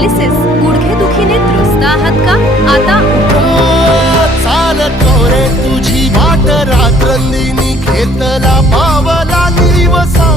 Paralysis, गुडघेदुखीने त्रस्त आहात का? आता चालतो रे तुझी वाट रात्रंदिनी घेतला पावला दिवसा